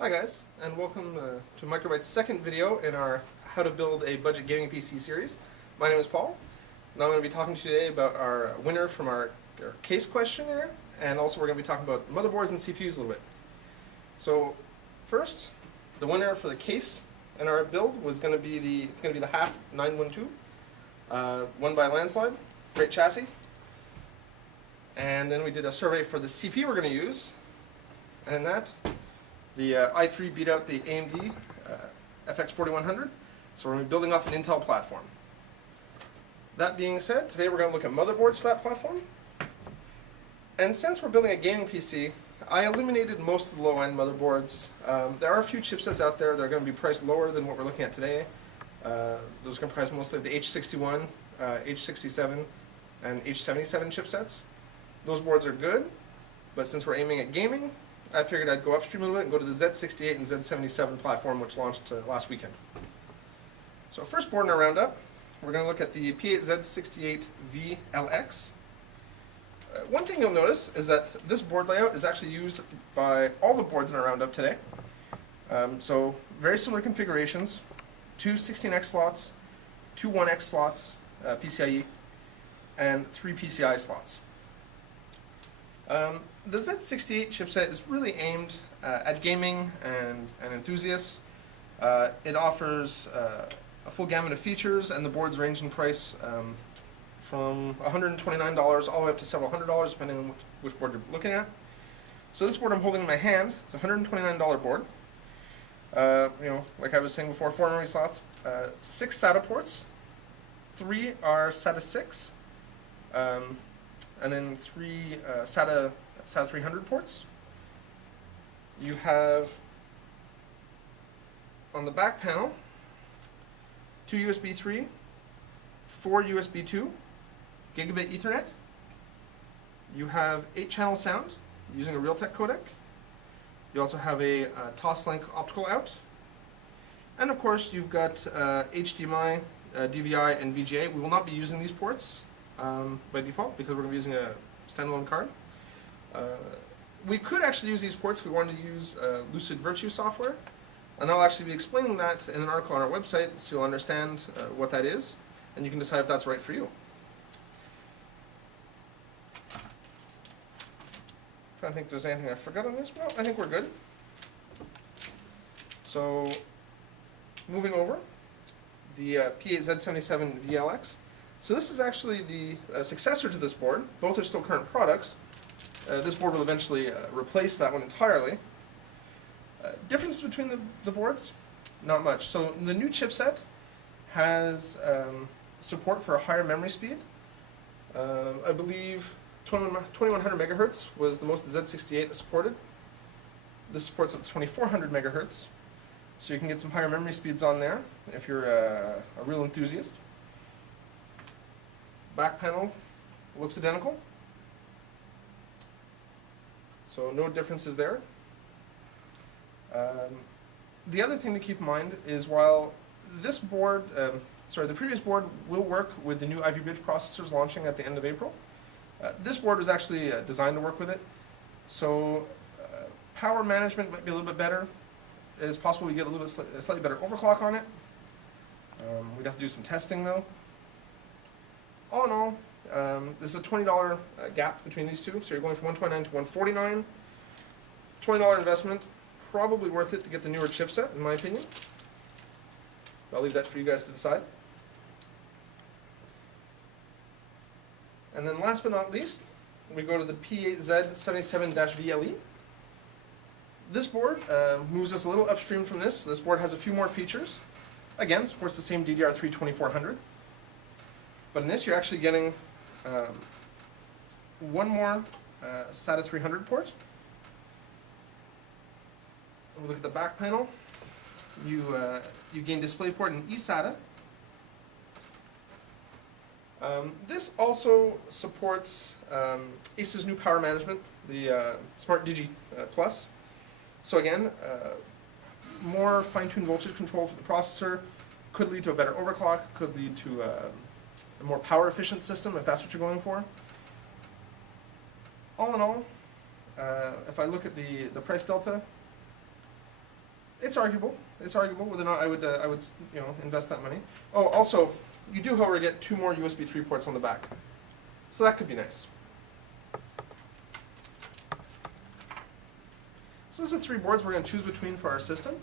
Hi guys, and welcome to Microbyte's second video in our How to Build a Budget Gaming PC series. My name is Paul, and I'm going to be talking to you today about our winner from our case questionnaire, and also we're going to be talking about motherboards and CPUs a little bit. So first, the winner for the case in our build was going to be the HAF 912, won by a landslide. Great chassis. And then we did a survey for the CPU we're going to use, and in that, the i3 beat out the AMD FX 4100, so we're going to be building off an Intel platform. That being said, today we're going to look at motherboards for that platform. And since we're building a gaming PC, I eliminated most of the low-end motherboards. There are a few chipsets out there that are going to be priced lower than what we're looking at today. Those comprise mostly of the H61, H67, and H77 chipsets. Those boards are good, but since we're aiming at gaming, I figured I'd go upstream a little bit and go to the Z68 and Z77 platform, which launched last weekend. So first board in our roundup, we're going to look at the P8Z68VLX. One thing you'll notice is that this board layout is actually used by all the boards in our roundup today. So very similar configurations, two 16X slots, two 1X slots, PCIe, and three PCI slots. The Z68 chipset is really aimed at gaming and enthusiasts. It offers a full gamut of features, and the boards range in price from $129 all the way up to several $100s, depending on which board you're looking at. So this board I'm holding in my hand, it's a $129 board. Like I was saying before, 4 memory slots, 6 SATA ports, 3 are SATA 6. And then 3 SATA 300 ports. You have, on the back panel, 2 USB 3, 4 USB 2, gigabit Ethernet. You have 8-channel sound using a Realtek codec. You also have a Toslink optical out. And of course, you've got HDMI, DVI, and VGA. We will not be using these ports by default because we're going to be using a standalone card. We could actually use these ports if we wanted to use Lucid Virtue software, and I'll actually be explaining that in an article on our website so you'll understand what that is, and you can decide if that's right for you. Trying to think if there's anything I forgot on this. Well, I think we're good. So, moving over, the P8Z77VLX. So this is actually the successor to this board. Both are still current products. This board will eventually replace that one entirely. Differences between the boards? Not much. So the new chipset has support for a higher memory speed. I believe 2100 megahertz was the most the Z68 supported. This supports up to 2400 megahertz. So you can get some higher memory speeds on there if you're a real enthusiast. Back panel looks identical, so no differences there. The other thing to keep in mind is while this board, the previous board will work with the new Ivy Bridge processors launching at the end of April, this board was actually designed to work with it, so power management might be a little bit better. It's possible we get a slightly better overclock on it. We'd have to do some testing though. All in all, this is a $20 gap between these two, so you're going from $129 to $149. $20 investment, probably worth it to get the newer chipset, in my opinion. I'll leave that for you guys to decide. And then last but not least, we go to the P8Z77-VLE. This board moves us a little upstream from this. This board has a few more features. Again, supports the same DDR3 2400. But in this, you're actually getting one more SATA 300 port. When we look at the back panel, you gain DisplayPort and eSATA. This also supports ACE's new power management, the Smart Digi Plus. So again, more fine-tuned voltage control for the processor, could lead to a better overclock, could lead to a more power-efficient system if that's what you're going for. All in all, if I look at the price delta, It's arguable. It's arguable whether or not I would invest that money. Oh, also, you do, however, get 2 more USB 3 ports on the back, so that could be nice. So those are 3 boards we're going to choose between for our system.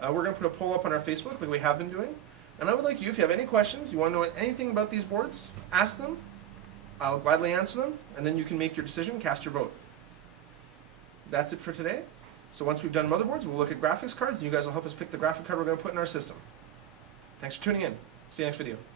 We're going to put a poll up on our Facebook like we have been doing. And I would like you, if you have any questions, you want to know anything about these boards, ask them. I'll gladly answer them, and then you can make your decision, cast your vote. That's it for today. So once we've done motherboards, we'll look at graphics cards, and you guys will help us pick the graphic card we're going to put in our system. Thanks for tuning in. See you next video.